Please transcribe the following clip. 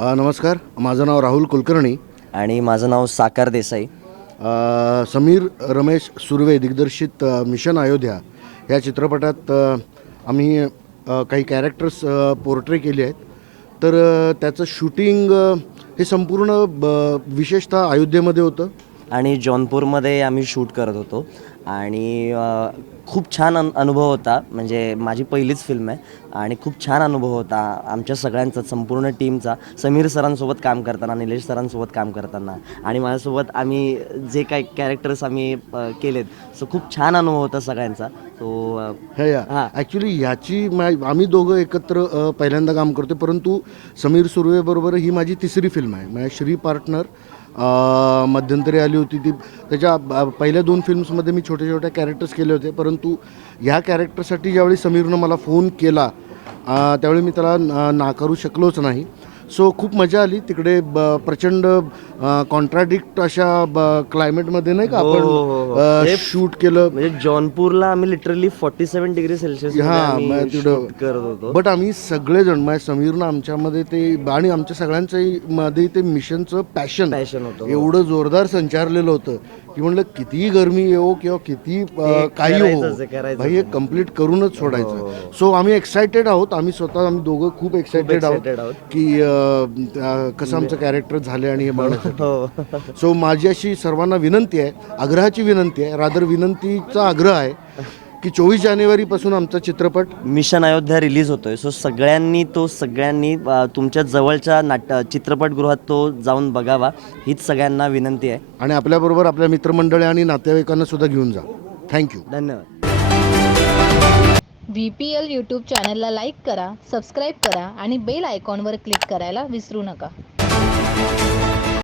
नमस्कार माझं नाव राहुल कुलकर्णी. आणि माझं नाव साकार देसाई. अ, समीर रमेश सुर्वे दिग्दर्शित अ, मिशन अयोध्या. या चित्रपटात अ, आम्ही अ, काही कॅरेक्टर्स पोर्ट्रे केले आहेत. तर अ, त्याचं शूटिंग अ, हे संपूर्ण ब विशेषतः अयोध्येमध्ये होतं. आणि जॉनपूरमध्ये आम्ही शूट करत होतो. आणि खूप छान अन अनुभव होता. म्हणजे माझी पहिलीच फिल्म आहे. आणि खूप छान अनुभव होता आमच्या सगळ्यांचा संपूर्ण टीमचा समीर सरांसोबत काम करताना निलेश सरांसोबत काम करताना. आणि माझ्यासोबत आम्ही जे काही कॅरेक्टर्स आम्ही केलेत सो खूप छान अनुभव होता सगळ्यांचा. तो हे हां. ॲक्च्युली ह्याची मा- आम्ही दोघं एकत्र पहिल्यांदा काम करतो परंतु समीर सुर्वेबरोबर ही माझी तिसरी फिल्म आहे. माझ्या श्री पार्टनर मध्यंतरी आली होती ती. त्याच्या पहिल्या दोन फिल्म्समध्ये मी छोटे छोटे कॅरेक्टर्स केले होते. परंतु ह्या कॅरेक्टरसाठी ज्यावेळी समीरनं मला फोन केला त्यावेळी मी त्याला न- नाकारू शकलोच नाही. सो खूप मजा आली. तिकडे ब- प्रचंड कॉन्ट्राडिक्ट अशा क्लायमेटमध्ये नाही का हो, हो, हो, हो. आपण हे- शूट केलं. म्हणजे जॉनपूरला आम्ही literally forty seven degree Celsius हां, मग करत होतो. बट आम्ही सगळेजण म्हणजे समीरनं आमच्यामध्ये ते आणि आमच्या सगळ्यांच्याही मध्ये ते मिशनचं पॅशन पॅशन होतं एवढं जोरदार संचारलेलं होतं. की म्हणलं कितीही गरमी येवो किंवा किती काही हो भाई हे कंप्लीट करूनच सोडायचं. सो आम्ही एक्सायटेड आहोत. आम्ही स्वतः आम्ही दोघं खूप एक्सायटेड आहोत. की कसं आमचं कॅरेक्टर झालं आणि हे हो सो माझी अशी सर्वांना विनंती आहे. आग्रहाची विनंती आहे रादर विनंतीचा आग्रह आहे की चोवीस जानेवारीपासून आमचा चित्रपट मिशन अयोध्या रिलीज होतोय. सो सगळ्यांनी तो सगळ्यांनी अ, तुमच्या जवळच्या नाट चित्रपटगृहात तो जाऊन बघावा हीच सगळ्यांना विनंती आहे. आणि आपल्याबरोबर आपल्या मित्रमंडळी आणि नातेवाईकांना सुद्धा घेऊन जा. थँक्यू धन्यवाद. व्ही पी एल यूट्यूब चॅनलला लाईक करा सबस्क्राईब करा आणि बेल आयकॉनवर क्लिक करायला विसरू नका.